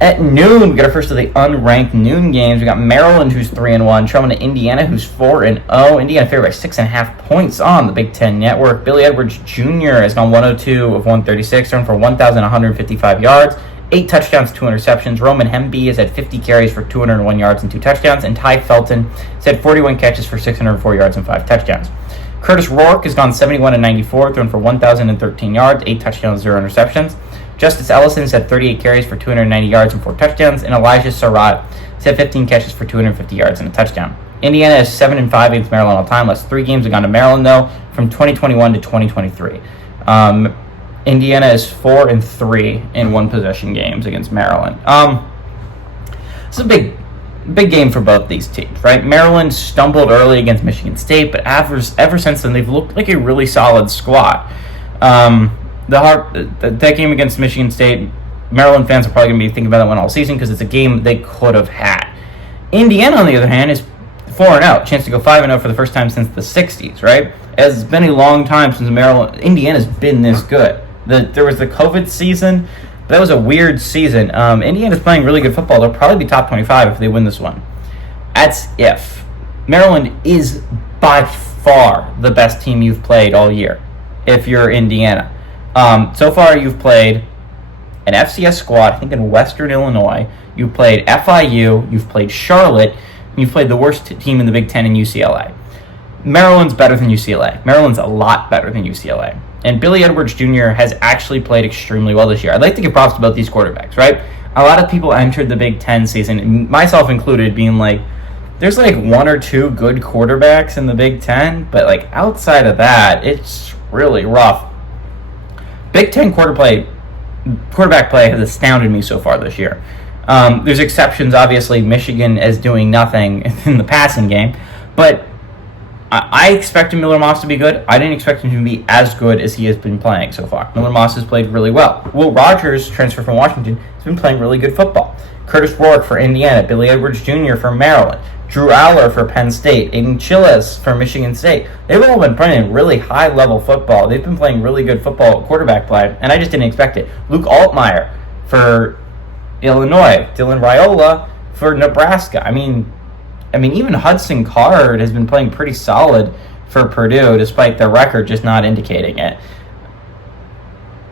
At noon, we got our first of the unranked noon games. We got Maryland, who's 3-1, traveling to Indiana, who's 4-0. Indiana favored by 6.5 points on the Big Ten Network. Billy Edwards Jr. has gone 102 of 136, thrown for 1,155 yards, 8 touchdowns, 2 interceptions. Roman Hemby has had 50 carries for 201 yards and 2 touchdowns. And Ty Felton has had 41 catches for 604 yards and 5 touchdowns. Curtis Rourke has gone 71-94, thrown for 1,013 yards, 8 touchdowns, 0 interceptions. Justice Ellison has had 38 carries for 290 yards and 4 touchdowns. And Elijah Surratt has had 15 catches for 250 yards and a touchdown. Indiana is 7-5 against Maryland all time. Last 3 games have gone to Maryland, though, from 2021 to 2023. Indiana is 4-3 in one-possession games against Maryland. It's a big game for both these teams, right? Maryland stumbled early against Michigan State, but ever since then, they've looked like a really solid squad. That game against Michigan State, Maryland fans are probably going to be thinking about that one all season because it's a game they could have had. Indiana, on the other hand, is 4-0, chance to go 5-0 for the first time since the 60s, right? It's been a long time since Indiana's been this good. There was the COVID season, but that was a weird season. Indiana's playing really good football. They'll probably be top 25 if they win this one. That's if. Maryland is by far the best team you've played all year, if you're Indiana. So far, you've played an FCS squad, I think in Western Illinois. You've played FIU, you've played Charlotte, and you've played the worst team in the Big Ten in UCLA. Maryland's better than UCLA. Maryland's a lot better than UCLA. And Billy Edwards Jr. has actually played extremely well this year. I'd like to give props to both these quarterbacks, right? A lot of people entered the Big Ten season, myself included, being like, there's like 1 or 2 good quarterbacks in the Big Ten, but like outside of that, it's really rough. Big Ten quarterback play has astounded me so far this year. There's exceptions, obviously. Michigan is doing nothing in the passing game, but I expected Miller Moss to be good. I didn't expect him to be as good as he has been playing so far. Miller Moss has played really well. Will Rogers, transfer from Washington, has been playing really good football. Curtis Rourke for Indiana, Billy Edwards Jr. for Maryland, Drew Aller for Penn State, Aiden Chillis for Michigan State. They've all been playing really high-level football. They've been playing really good football quarterback play, and I just didn't expect it. Luke Altmaier for Illinois, Dylan Raiola for Nebraska. I mean, even Hudson Card has been playing pretty solid for Purdue, despite their record just not indicating it.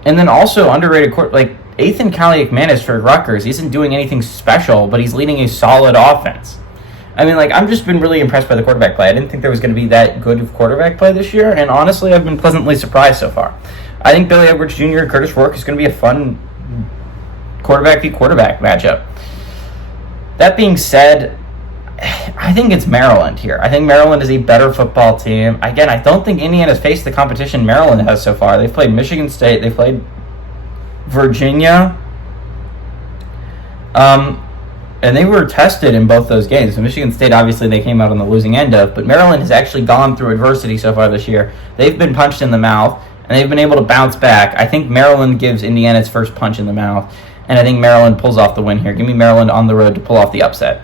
And then also underrated, like Ethan Kaliakmanis for Rutgers. He isn't doing anything special, but he's leading a solid offense. I mean, like, I've just been really impressed by the quarterback play. I didn't think there was going to be that good of quarterback play this year, and honestly, I've been pleasantly surprised so far. I think Billy Edwards Jr. and Curtis Rourke is going to be a fun quarterback v. quarterback matchup. That being said, I think it's Maryland here. I think Maryland is a better football team. Again, I don't think Indiana's faced the competition Maryland has so far. They've played Michigan State. They've played Virginia. And they were tested in both those games. So Michigan State, obviously, they came out on the losing end of. But Maryland has actually gone through adversity so far this year. They've been punched in the mouth, and they've been able to bounce back. I think Maryland gives Indiana its first punch in the mouth, and I think Maryland pulls off the win here. Give me Maryland on the road to pull off the upset.